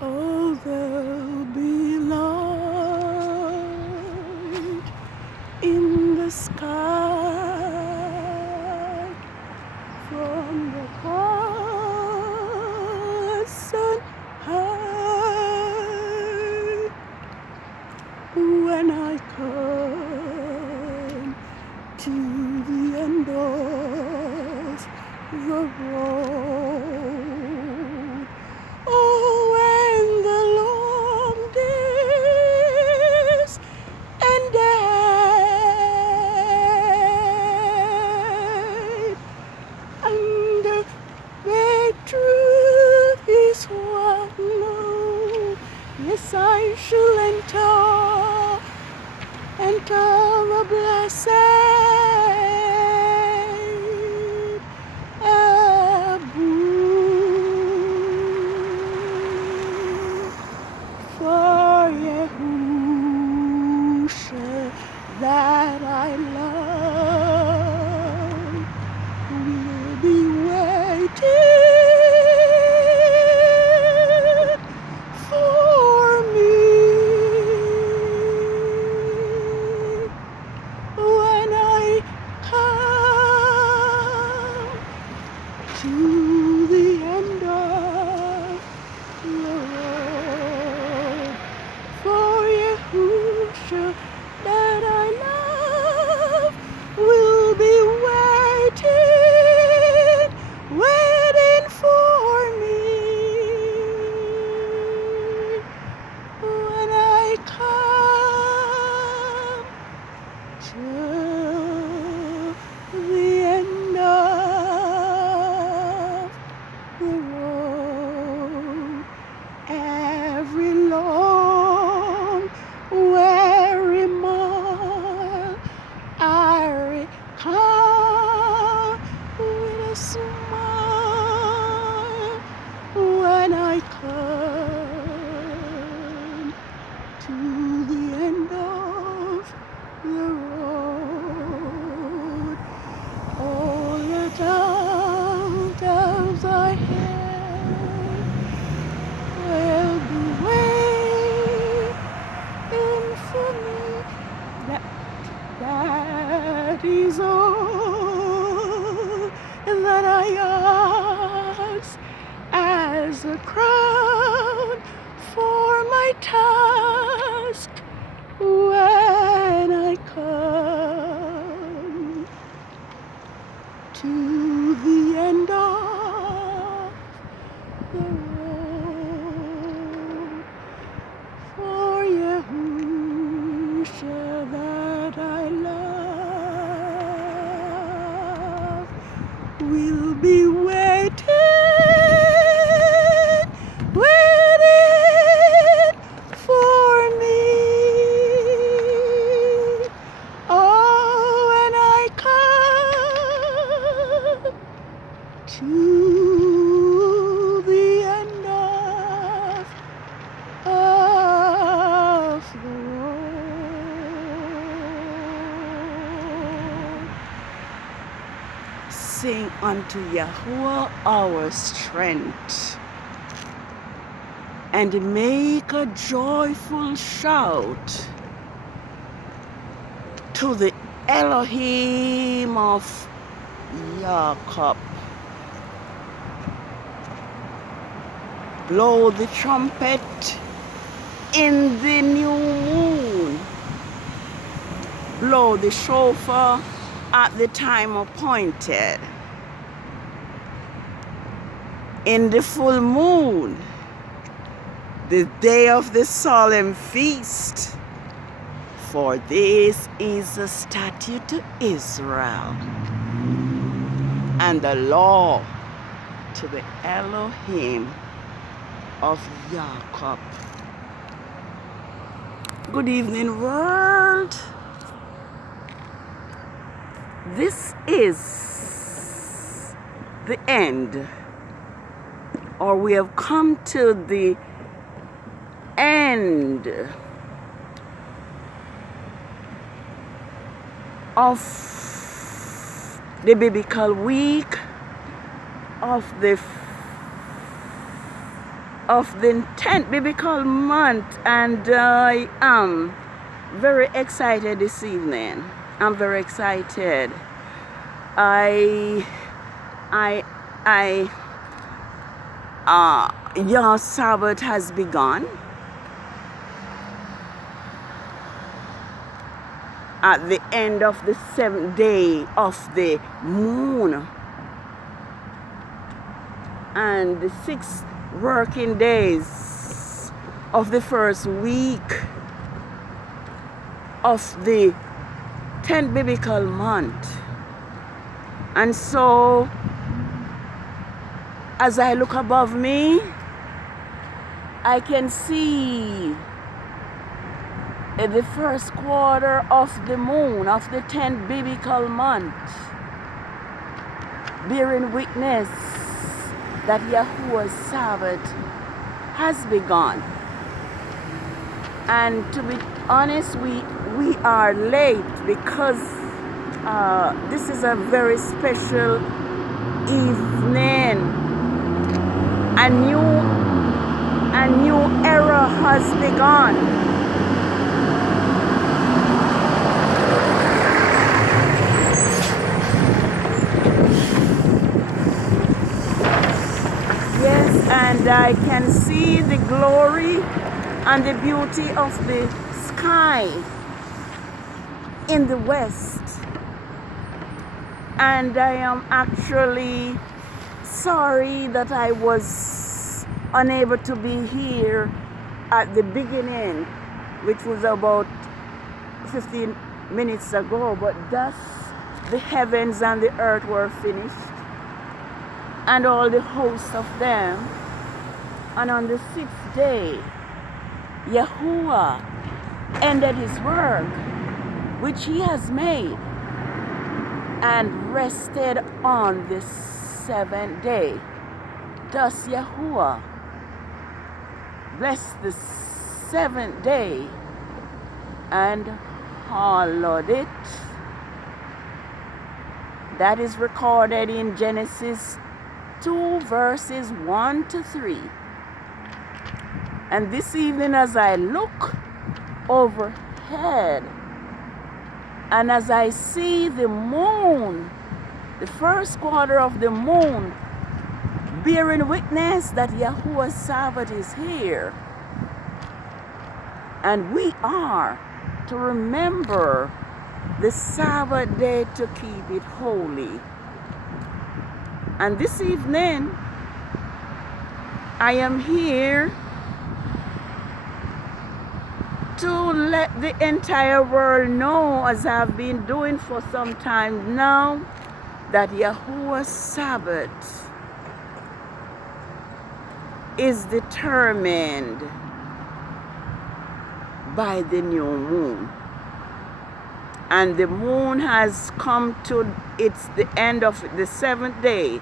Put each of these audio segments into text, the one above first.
Oh, there'll be light in the sky from the person high when I come to the end of the road. Oh, when the long days ended, and the great truth is what now. Yes, I shall enter the blessed abode. For Yahusha that I love will be waiting for me when I come to the end of the road. For Yahusha that I love will be waiting for me when I come to the end of the road. Every long, weary mile I recount with a smile when I come to the end of the road. All the doubts I had will be waiting for me. That is all that I ask as a crown for my task when I come to the end of the road. For Yahusha that I love will be waiting for me. Oh, when I come to the end of the road. Sing unto Yahuwah our strength, and make a joyful shout to the Elohim of Jacob. Blow the trumpet in the new moon. Blow the shofar at the time appointed. In the full moon, the day of the solemn feast. For this is a statute to Israel, and the law to the Elohim of Jacob. Good evening, world. This is the end, or we have come to the end of the biblical week of the of the 10th biblical month, and I am very excited this evening. I'm very excited. YAH Sabbath has begun at the end of the 7th day of the moon and the 6 working days of the first week of the 10th biblical month. And so as I look above me, I can see the first quarter of the moon of the 10th biblical month, bearing witness that Yahuwah's Sabbath has begun. And to be honest, we are late because this is a very special evening. A new era has begun. Yes, and I can see the glory and the beauty of the sky in the west. And I am actually sorry that I was unable to be here at the beginning, which was about 15 minutes ago, but thus the heavens and the earth were finished, and all the hosts of them. And on the 6th day, Yahuwah ended his work, which he has made, and rested on the 7th day. Thus Yahuwah blessed the 7th day and hallowed it. That is recorded in Genesis 2 verses 1 to 3. And this evening, as I look overhead and as I see the moon, the first quarter of the moon, bearing witness that Yahuwah's Sabbath is here, and we are to remember the Sabbath day to keep it holy. And this evening, I am here to let the entire world know, as I've been doing for some time now, that Yahuwah's Sabbath is determined by the new moon. And the moon has come to the end of the 7th day,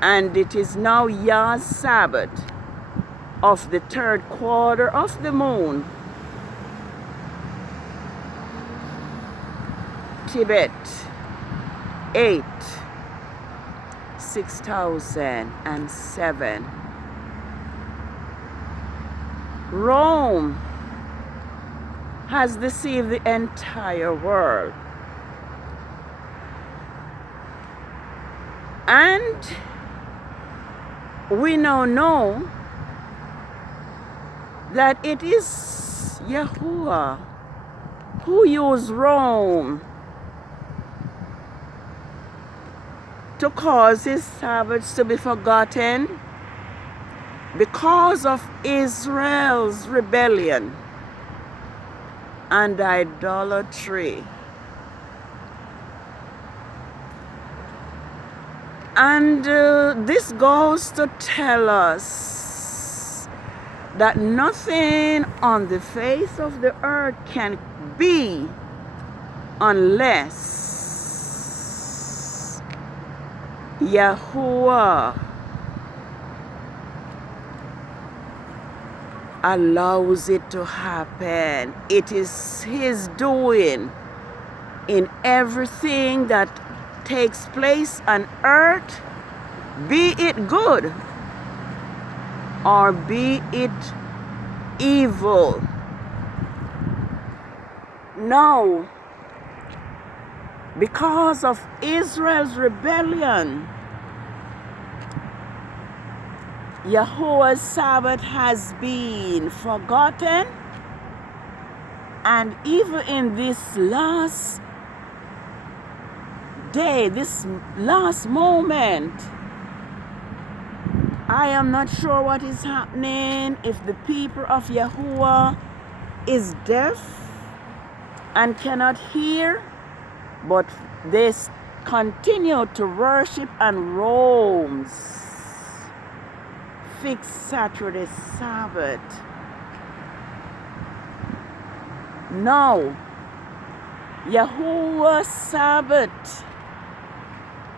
and it is now YAH's Sabbath of the 3rd quarter of the moon. TEBETH 8 6007. Rome has deceived the entire world. And we now know that it is Yahuwah who used Rome to cause his Sabbaths to be forgotten because of Israel's rebellion and idolatry. And this goes to tell us that nothing on the face of the earth can be unless Yahuwah allows it to happen. It is his doing in everything that takes place on earth, be it good or be it evil. No, because of Israel's rebellion, Yahuwah's Sabbath has been forgotten, and even in this last day, this last moment, I am not sure what is happening, if the people of Yahuwah is deaf and cannot hear, but they continue to worship and roam fixed Saturday Sabbath. No, Yahuwah's Sabbath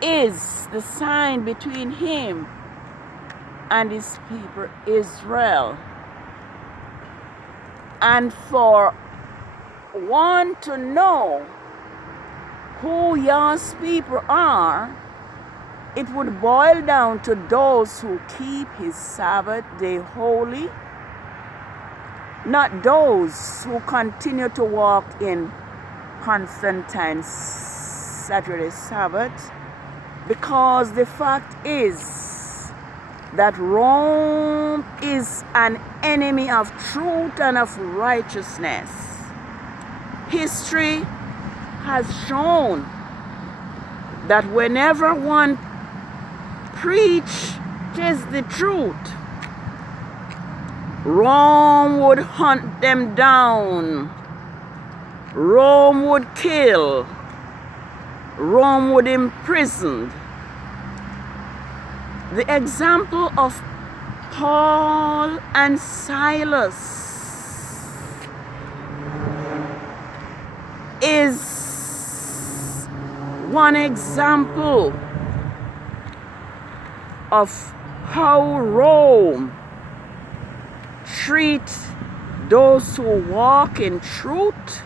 is the sign between him and his people Israel. And for one to know who YAH's people are, it would boil down to those who keep his Sabbath day holy, not those who continue to walk in Constantine's Saturday Sabbath, because the fact is that Rome is an enemy of truth and of righteousness. History has shown that whenever one preaches the truth, Rome would hunt them down. Rome would kill. Rome would imprison. The example of Paul and Silas is one example of how Rome treats those who walk in truth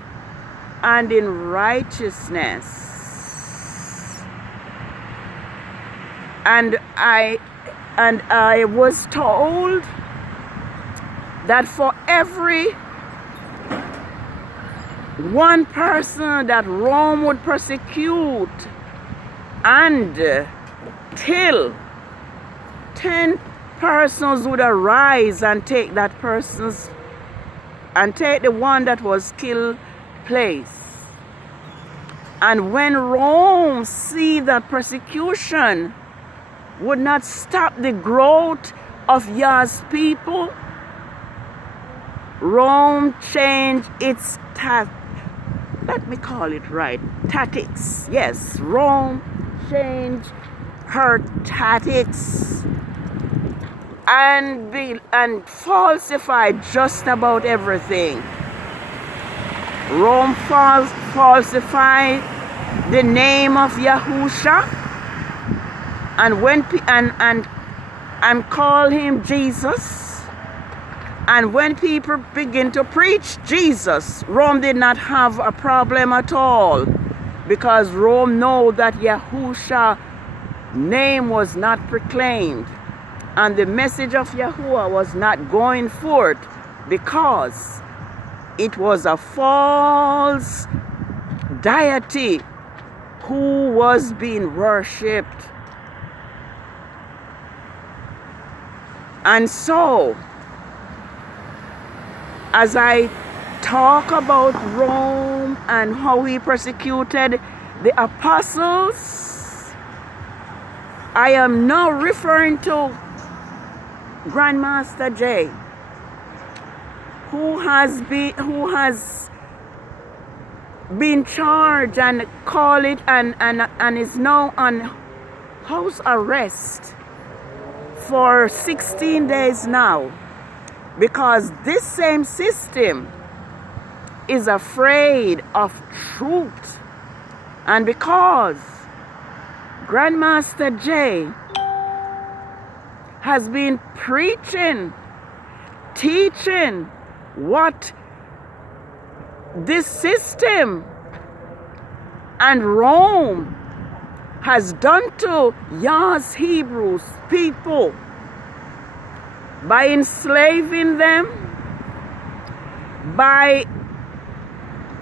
and in righteousness. And I was told that for every one person that Rome would persecute and kill, 10 persons would arise and take the one that was killed place. And when Rome see that persecution would not stop the growth of YAH's people, Rome changed its tactics. Yes, Rome changed her tactics and falsified just about everything. Rome falsified the name of Yahusha and call him Jesus. And when people begin to preach Jesus, Rome did not have a problem at all, because Rome know that Yahusha's name was not proclaimed and the message of Yahuwah was not going forth, because it was a false deity who was being worshipped. And so, as I talk about Rome and how he persecuted the apostles, I am now referring to Grandmaster J, who has been charged and called it and is now on house arrest for 16 days now, because this same system is afraid of truth. And because Grandmaster J has been preaching, teaching what this system and Rome has done to YAH's Hebrews people, by enslaving them, by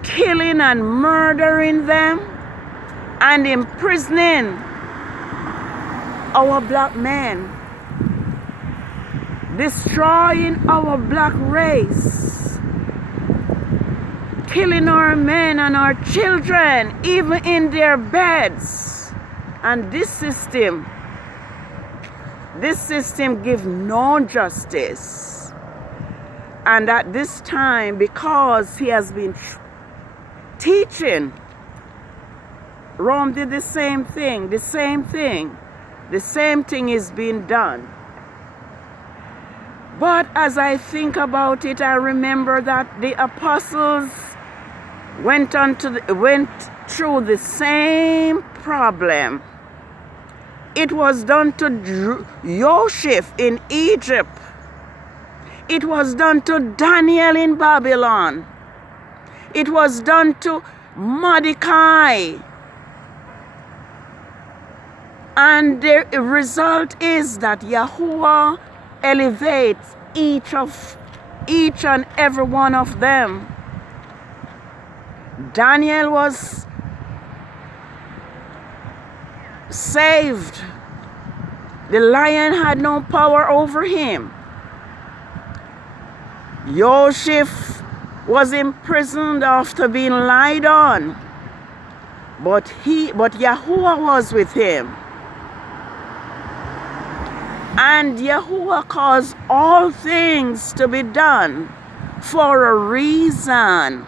killing and murdering them, and imprisoning our black men, destroying our black race, killing our men and our children, even in their beds. And this system gives no justice. And at this time, because he has been teaching, Rome did the same thing. The same thing is being done. But as I think about it, I remember that the apostles went through the same problem. It was done to Joseph in Egypt. It was done to Daniel in Babylon. It was done to Mordecai. And the result is that Yahuwah elevates each and every one of them. Daniel was saved. The lion had no power over him. Joseph was imprisoned after being lied on. But Yahuwah was with him. And Yahuwah caused all things to be done for a reason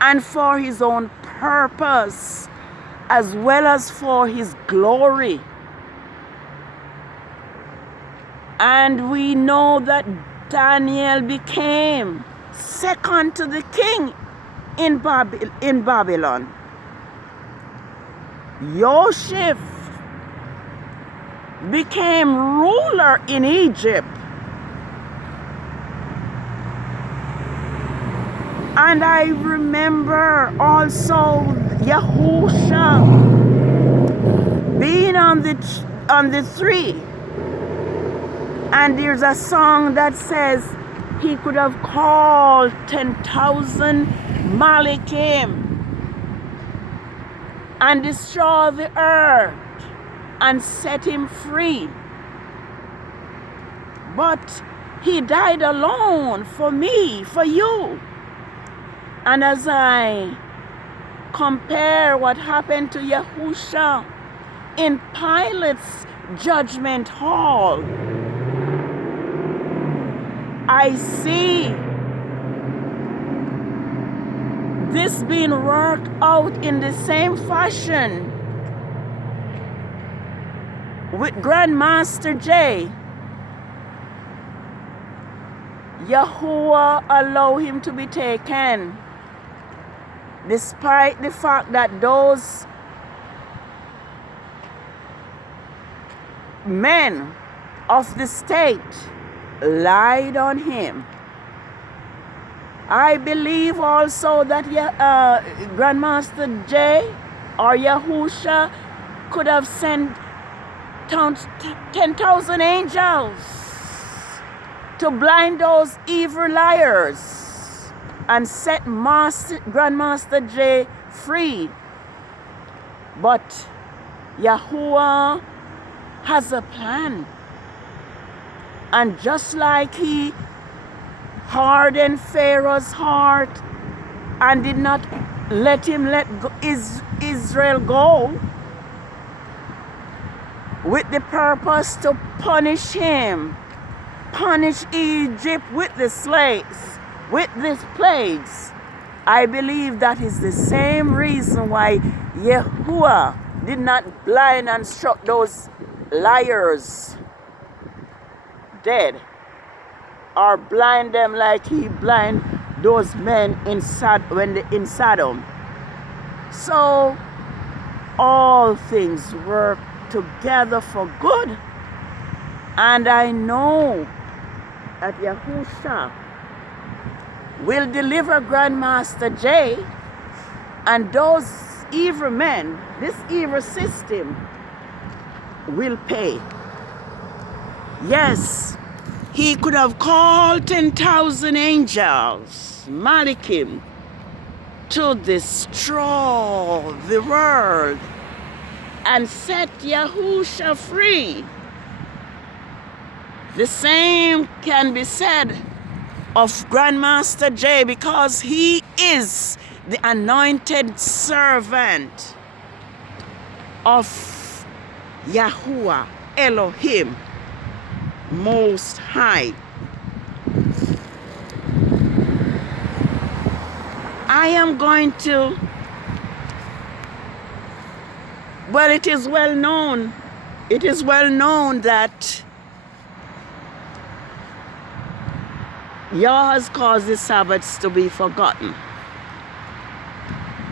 and for his own purpose, as well as for his glory. And we know that Daniel became second to the king in Babylon. Joseph became ruler in Egypt. And I remember also Yahusha being on the tree. And there's a song that says he could have called 10,000 Malikim and destroy the earth and set him free. But he died alone for me, for you. And as I compare what happened to Yahusha in Pilate's judgment hall, I see this being worked out in the same fashion with Grandmaster J. Yahuwah allowed him to be taken, despite the fact that those men of the state lied on him. I believe also that Grandmaster J or Yahusha could have sent 10,000 angels to blind those evil liars and set Grandmaster J free. But Yahuwah has a plan. And just like he hardened Pharaoh's heart and did not let him let Israel go, with the purpose to punish him, punish Egypt with the slaves, with these plagues, I believe that is the same reason why Yahuwah did not blind and struck those liars dead, or blind them like he blind those men in Sodom. So all things work together for good, and I know that Yahusha will deliver Grandmaster J, and those evil men, this evil system, will pay. Yes, He could have called 10,000 angels, Malikim, to destroy the world and set Yahusha free. The same can be said of Grandmaster J, because he is the anointed servant of Yahuwah Elohim Most High. I am going to, well, it is well known that YAH has caused the Sabbaths to be forgotten.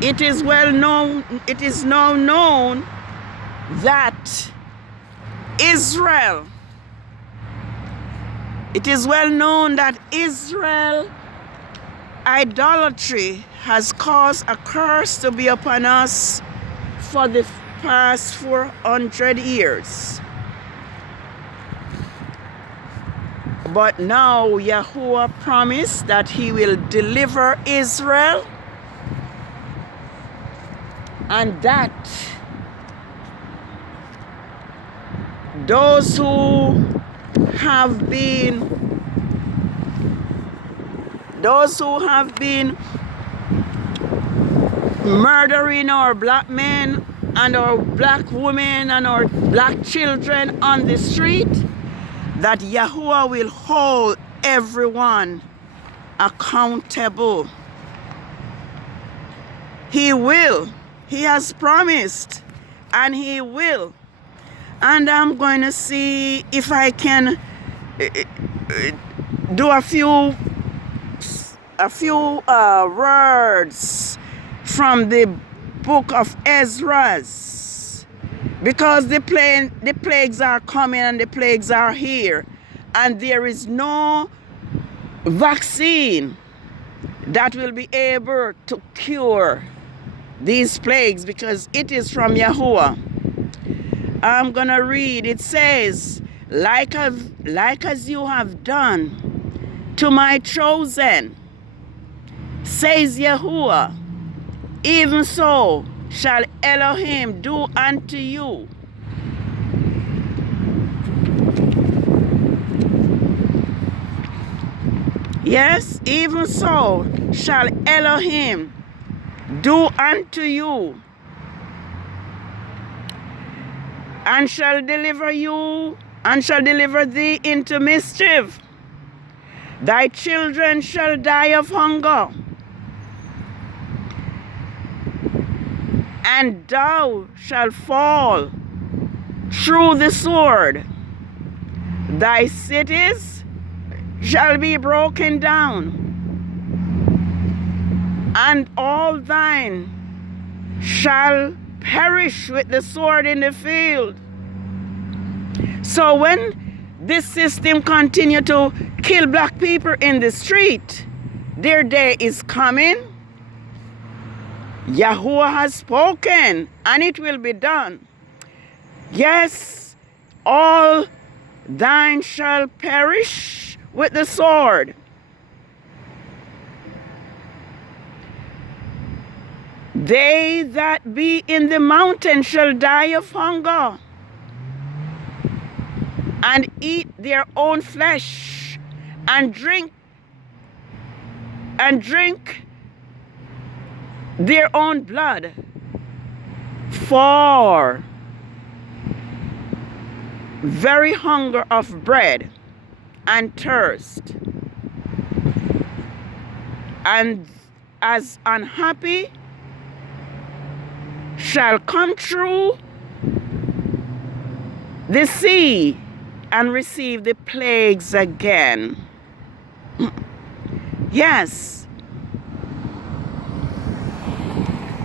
It is well known, it is now known that Israel idolatry has caused a curse to be upon us for the past 400 years. But now Yahuwah promised that he will deliver Israel, and that those who have been murdering our black men and our black women and our black children on the street, that Yahuwah will hold everyone accountable. He will. He has promised, and he will. And I'm going to see if I can do a few words from the book of Ezra's, because the plagues are coming and the plagues are here, and there is no vaccine that will be able to cure these plagues, because it is from Yahuwah. I'm gonna read. It says, like as you have done to my chosen, says Yahuwah, even so shall Elohim do unto you. Yes, even so shall Elohim do unto you, and shall deliver you, and shall deliver thee into mischief. Thy children shall die of hunger, and thou shalt fall through the sword. Thy cities shall be broken down, and all thine shall perish with the sword in the field. So when this system continue to kill black people in the street, their day is coming. Yahuwah has spoken, and it will be done. Yes, all thine shall perish with the sword. They that be in the mountain shall die of hunger, and eat their own flesh, and drink their own blood, for very hunger of bread and thirst, and as unhappy shall come through the sea and receive the plagues again. Yes.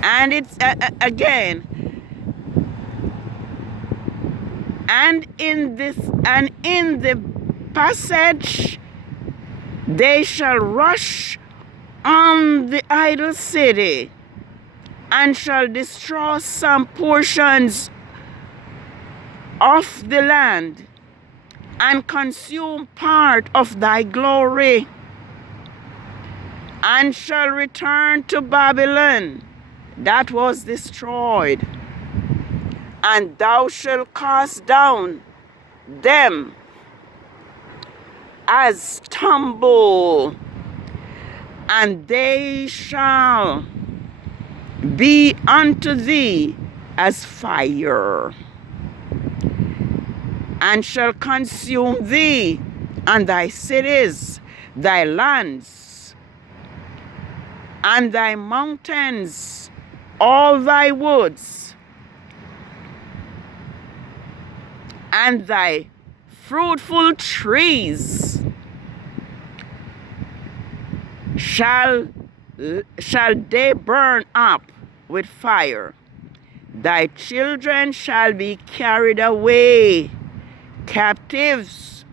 And it's again. And in the passage, they shall rush on the idol city, and shall destroy some portions of the land, and consume part of thy glory, and shall return to Babylon that was destroyed, and thou shalt cast down them as stubble, and they shall be unto thee as fire, and shall consume thee and thy cities, thy lands, and thy mountains, all thy woods, and thy fruitful trees shall they burn up with fire. Thy children shall be carried away captives,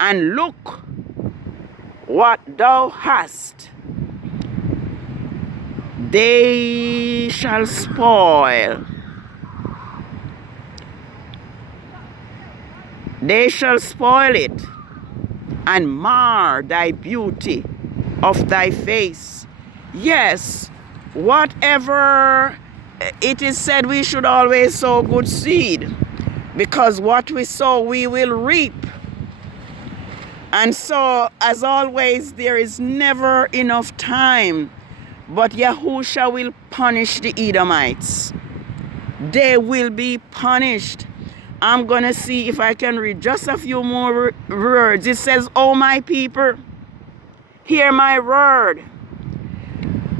and look what thou hast. They shall spoil. They shall spoil it, and mar thy beauty of thy face. Yes, whatever it is said, we should always sow good seed, because what we sow we will reap. And so, as always, there is never enough time, but Yahusha will punish the Edomites. They will be punished. I'm going to see if I can read just a few more words. It says, "O my people, hear my word.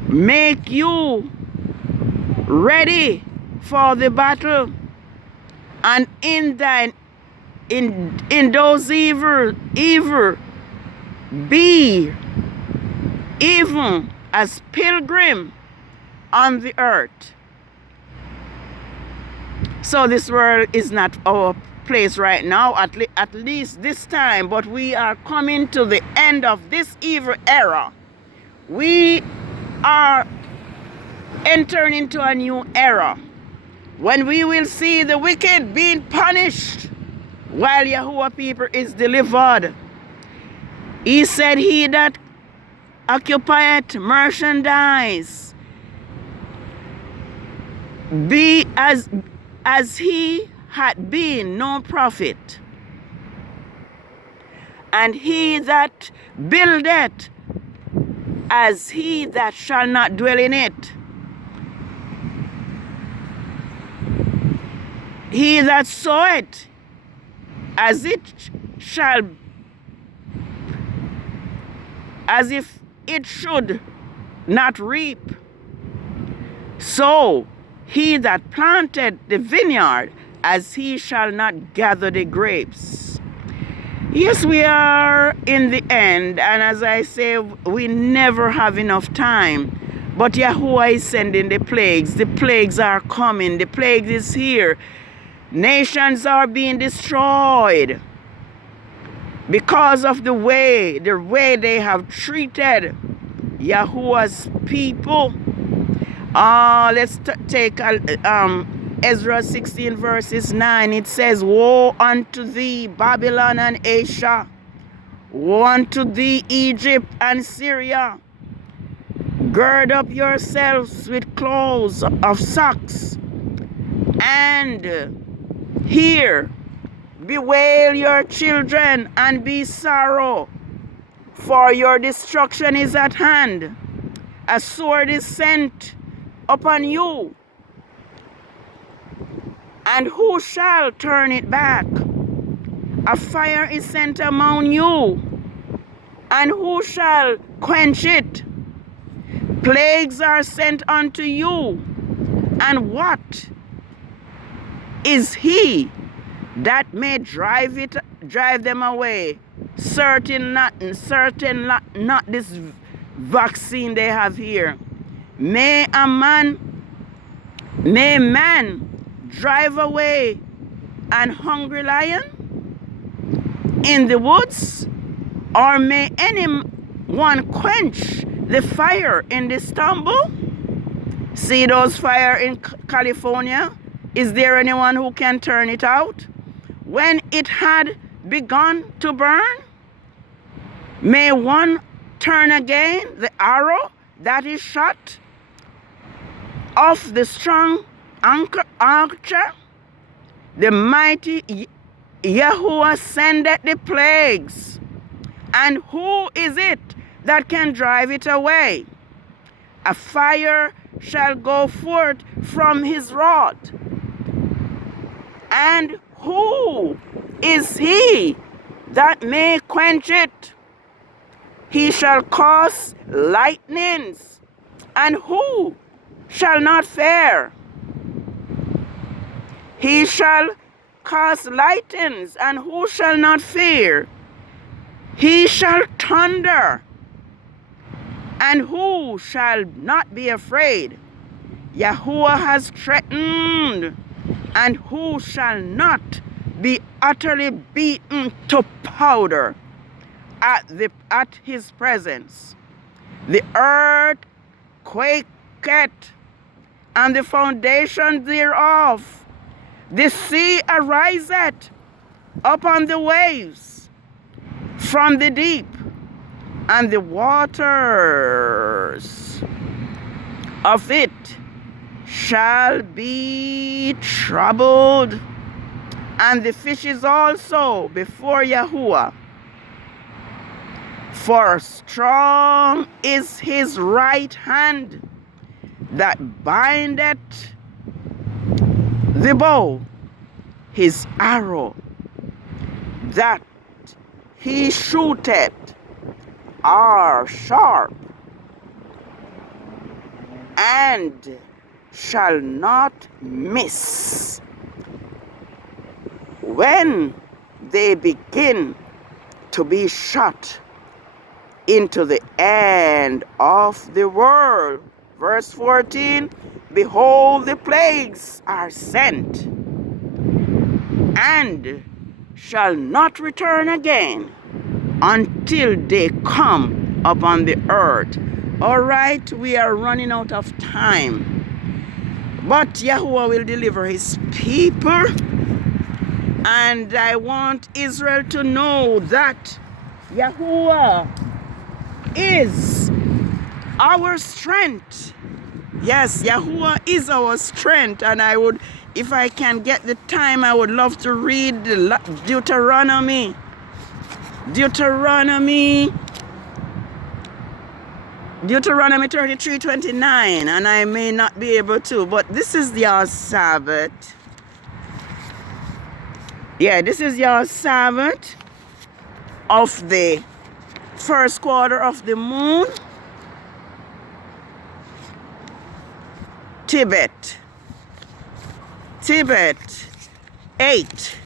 Make you ready for the battle, and in those evil be even as pilgrim on the earth." So this world is not our place right now, at least this time, but we are coming to the end of this evil era. We are entering into a new era when we will see the wicked being punished while Yahuwah people is delivered. He said, "He that occupieth merchandise be as he had been no profit, and he that buildeth as he that shall not dwell in it. He that soweth as if it should not reap. So he that planted the vineyard, as he shall not gather the grapes." Yes, we are in the end, and as I say, we never have enough time. But Yahuwah is sending the plagues. The plagues are coming. The plague is here. Nations are being destroyed because of the way they have treated Yahuwah's people. Let's take Ezra 16 verses 9. It says, "Woe unto thee, Babylon and Asia! Woe unto thee, Egypt and Syria! Gird up yourselves with clothes of socks, and here bewail your children and be sorrow, for your destruction is at hand. A sword is sent upon you, and who shall turn it back? A fire is sent among you, and who shall quench it? Plagues are sent unto you, and what is he that may drive them away? Certain not this vaccine they have here. May man drive away an hungry lion in the woods? Or may anyone quench the fire in the stubble? See those fire in California? Is there anyone who can turn it out? When it had begun to burn? May one turn again the arrow that is shot off the strong archer? The mighty Yahuwah sendeth the plagues, and who is it that can drive it away? A fire shall go forth from his rod, and who is he that may quench it? He shall cause lightnings, and who shall not fear? He shall cause lightnings, and who shall not fear? He shall thunder, and who shall not be afraid? Yahuwah has threatened, and who shall not be utterly beaten to powder at his presence? The earth quaketh, and the foundation thereof. The sea ariseth upon the waves from the deep, and the waters of it shall be troubled, and the fishes also before Yahuwah. For strong is his right hand that bindeth the bow, his arrow that he shooteth are sharp, and shall not miss. When they begin to be shot into the end of the world. Verse 14, behold, the plagues are sent, and shall not return again until they come upon the earth. All right, we are running out of time, but Yahuwah will deliver his people, and I want Israel to know that Yahuwah is our strength. Yes, Yahuwah is our strength, and I would, if I can get the time, I would love to read Deuteronomy 33:29, and I may not be able to, but this is your Sabbath. Yeah, this is your Sabbath of the first quarter of the moon. TEBETH 8.